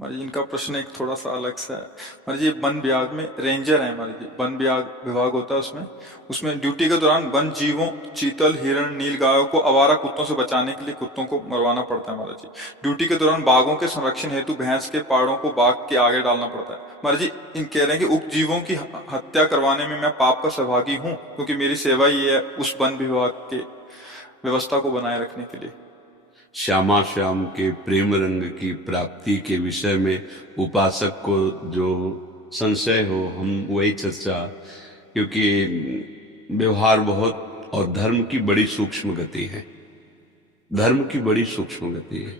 हमारे जी इनका प्रश्न एक थोड़ा सा अलग सा है। हमारे जी वन विभाग में रेंजर है, हमारे जी वन विभाग होता है, उसमें उसमें ड्यूटी के दौरान वन जीवों, चीतल, हिरण, नीलगायों को आवारा कुत्तों से बचाने के लिए कुत्तों को मरवाना पड़ता है। हमारा जी ड्यूटी के दौरान बाघों के संरक्षण हेतु भैंस के पाड़ों को बाघ के आगे डालना पड़ता है। हमारे जी इन कह रहे हैं कि उक्त जीवों की हत्या करवाने में मैं पाप का सहभागी हूँ, क्योंकि मेरी सेवा ही है उस वन विभाग के व्यवस्था को बनाए रखने के लिए। श्यामा श्याम के प्रेम रंग की प्राप्ति के विषय में उपासक को जो संशय हो, हम वही चर्चा, क्योंकि व्यवहार बहुत और धर्म की बड़ी सूक्ष्म गति है। धर्म की बड़ी सूक्ष्म गति है।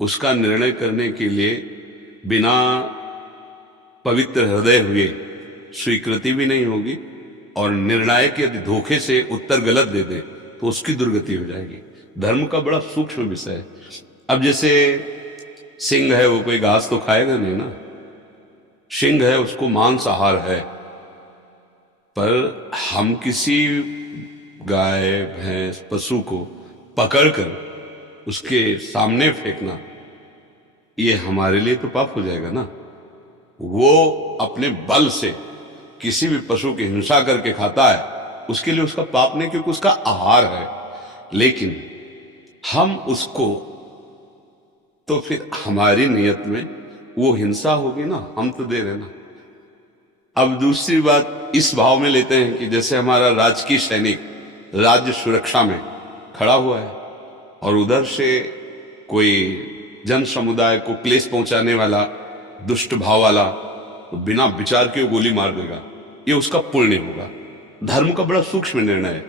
उसका निर्णय करने के लिए बिना पवित्र हृदय हुए स्वीकृति भी नहीं होगी, और निर्णायक यदि धोखे से उत्तर गलत दे दे तो उसकी दुर्गति हो जाएगी। धर्म का बड़ा सूक्ष्म विषय है। अब जैसे सिंह है, वो कोई घास तो खाएगा नहीं ना। सिंह है, उसको मांसाहार है, पर हम किसी गाय, भैंस, पशु को पकड़कर उसके सामने फेंकना, ये हमारे लिए तो पाप हो जाएगा ना। वो अपने बल से किसी भी पशु की हिंसा करके खाता है, उसके लिए उसका पाप नहीं, क्योंकि उसका आहार है। लेकिन हम उसको, तो फिर हमारी नियत में वो हिंसा होगी ना, हम तो दे रहे ना। अब दूसरी बात इस भाव में लेते हैं कि जैसे हमारा राजकीय सैनिक राज्य सुरक्षा में खड़ा हुआ है, और उधर से कोई जन समुदाय को क्लेश पहुंचाने वाला दुष्ट भाव वाला तो बिना विचार के गोली मार देगा, ये उसका पुण्य होगा। धर्म का बड़ा सूक्ष्म निर्णय है।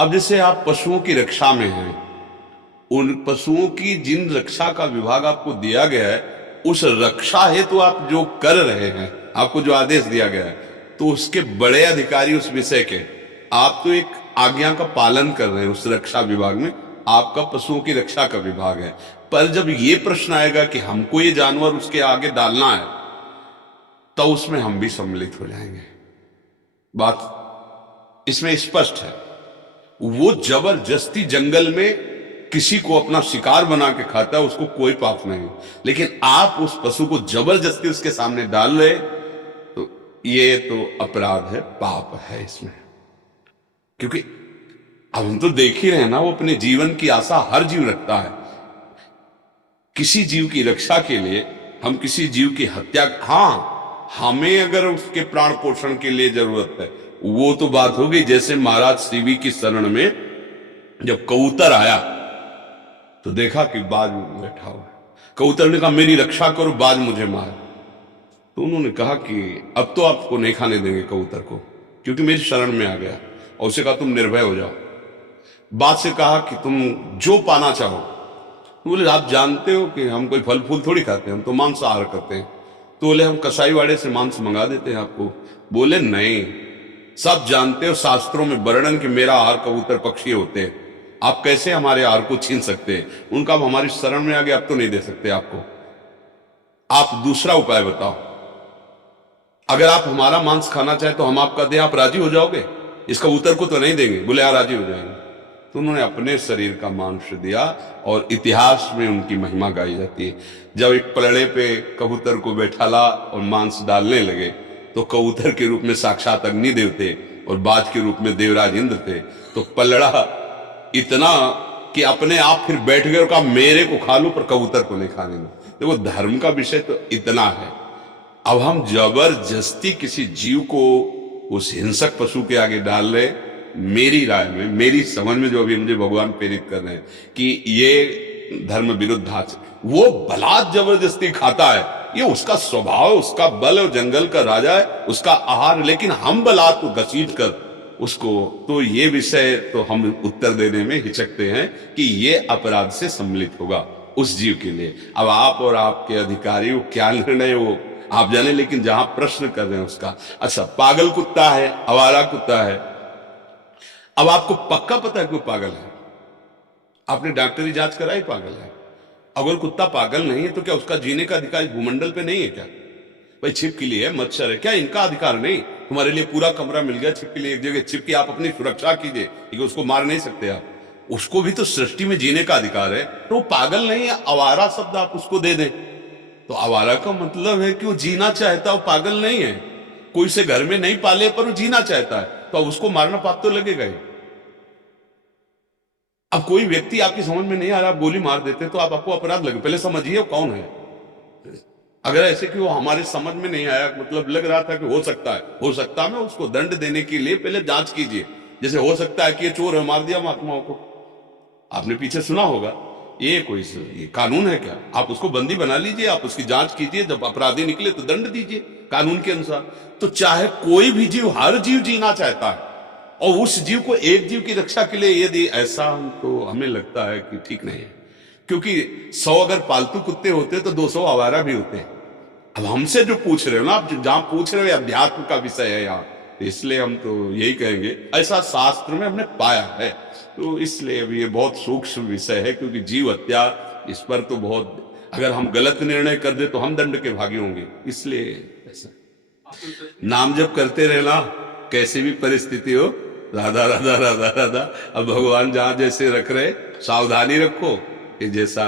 अब जैसे आप पशुओं की रक्षा में हैं, उन पशुओं की जिन रक्षा का विभाग आपको दिया गया है, उस रक्षा हेतु आप जो कर रहे हैं, आपको जो आदेश दिया गया है, तो उसके बड़े अधिकारी उस विषय के, आप तो एक आज्ञा का पालन कर रहे हैं। उस रक्षा विभाग में आपका पशुओं की रक्षा का विभाग है। पर जब ये प्रश्न आएगा कि हमको ये जानवर उसके आगे डालना है, तो उसमें हम भी सम्मिलित हो जाएंगे। बात इसमें स्पष्ट है। वो जबरदस्ती जंगल में किसी को अपना शिकार बना के खाता है, उसको कोई पाप नहीं। लेकिन आप उस पशु को जबरदस्ती उसके सामने डाल रहे, तो ये तो अपराध है, पाप है इसमें। क्योंकि अब हम तो देख ही रहे हैं ना, वो अपने जीवन की आशा हर जीव रखता है। किसी जीव की रक्षा के लिए हम किसी जीव की हत्या, हाँ, हमें अगर उसके प्राण पोषण के लिए जरूरत है, वो तो बात हो गई। जैसे महाराज सीवी की शरण में जब कबूतर आया तो देखा कि बाज बैठा हुआ है। कबूतर ने कहा मेरी रक्षा करो, बाज मुझे मार। तो उन्होंने कहा कि अब तो आपको नहीं खाने देंगे कबूतर को, क्योंकि मेरी शरण में आ गया। और उसे कहा तुम निर्भय हो जाओ। बाज से कहा कि तुम जो पाना चाहो। तो बोले आप जानते हो कि हम कोई फल फूल थोड़ी खाते हैं, हम तो मांसाहार करते हैं। तो बोले हम कसाई वाड़े से मांस मंगा देते हैं आपको। बोले नहीं, सब जानते हो, शास्त्रों में वर्णन कि मेरा आहार कबूतर पक्षी होते हैं, आप कैसे हमारे आहार को छीन सकते हैं। उनका अब हमारी शरण में आ गया, अब तो नहीं दे सकते आपको, आप दूसरा उपाय बताओ। अगर आप हमारा मांस खाना चाहे तो हम आपका दें, आप राजी हो जाओगे? इस कबूतर को तो नहीं देंगे। बोले हाँ राजी हो जाएंगे। तो उन्होंने अपने शरीर का मांस दिया, और इतिहास में उनकी महिमा गाई जाती है। जब एक पलड़े पे कबूतर को बैठाला और मांस डालने लगे, तो कबूतर के रूप में साक्षात अग्निदेव थे और बाज के रूप में देवराज इंद्र थे। तो पलड़ा इतना कि अपने आप फिर बैठ गए और कहा मेरे को खा लो, पर कबूतर को नहीं खाने में। देखो धर्म का विषय तो इतना है। अब हम जबरदस्ती किसी जीव को उस हिंसक पशु के आगे डाल रहे, मेरी राय में, मेरी समझ में, जो अभी मुझे भगवान प्रेरित कर रहे हैं कि ये धर्म विरुद्ध आचरण, वो बलात् जबरदस्ती खाता है, ये उसका स्वभाव, उसका बल, और जंगल का राजा है, उसका आहार। लेकिन हम बलात् को घसीट कर उसको, तो ये विषय तो हम उत्तर देने में हिचकते हैं कि ये अपराध से सम्मिलित होगा उस जीव के लिए। अब आप और आपके अधिकारी वो क्या निर्णय वो आप जाने, लेकिन जहां प्रश्न कर रहे हैं उसका। अच्छा, पागल कुत्ता है, आवारा कुत्ता है। अब आपको पक्का पता है कि वो पागल है, आपने डॉक्टरी जांच कराई, पागल है। अगर कुत्ता पागल नहीं है तो क्या उसका जीने का अधिकार भूमंडल पे नहीं है क्या? भाई छिपकली है, मच्छर है, क्या इनका अधिकार नहीं? तुम्हारे लिए पूरा कमरा मिल गया, छिपकली एक जगह छिपकी, आप अपनी सुरक्षा कीजिए, क्योंकि उसको मार नहीं सकते आप, उसको भी तो सृष्टि में जीने का अधिकार है। तो वो पागल नहीं है, आवारा शब्द आप उसको दे दें, तो आवारा का मतलब है कि वो जीना चाहता, वो पागल नहीं है। कोई से घर में नहीं पाले पर वो जीना चाहता है, तो अब उसको मारना पाप तो लगेगा ही। अब कोई व्यक्ति आपकी समझ में नहीं आ रहा, आप गोली मार देते तो आपको अपराध लगे, पहले समझिए वो कौन है। अगर ऐसे कि वो हमारे समझ में नहीं आया, मतलब लग रहा था कि हो सकता है उसको दंड देने के लिए पहले जांच कीजिए। जैसे हो सकता है कि ये चोर है, मार दिया महात्माओं को, आपने पीछे सुना होगा। ये कानून है क्या? आप उसको बंदी बना लीजिए, आप उसकी जांच कीजिए, जब अपराधी निकले तो दंड दीजिए कानून के अनुसार। तो चाहे कोई भी जीव, हर जीव जीना चाहता है, और उस जीव को एक जीव की रक्षा के लिए यदि ऐसा, तो हमें लगता है कि ठीक नहीं है। क्योंकि 100 अगर पालतू कुत्ते होते तो 200 आवारा भी होते। अब हमसे जो पूछ रहे हो ना, आप जहां पूछ रहे हो अध्यात्म का विषय है यहाँ, तो इसलिए हम तो यही कहेंगे, ऐसा शास्त्र में हमने पाया है। तो इसलिए अब ये बहुत सूक्ष्म विषय है, क्योंकि जीव हत्या, इस पर तो बहुत, अगर हम गलत निर्णय कर दे तो हम दंड के भागी होंगे। इसलिए ऐसा नाम जप करते रहना, कैसी भी परिस्थिति हो, राधा राधा राधा राधा। अब भगवान जहां जैसे रख रहे, सावधानी रखो कि जैसा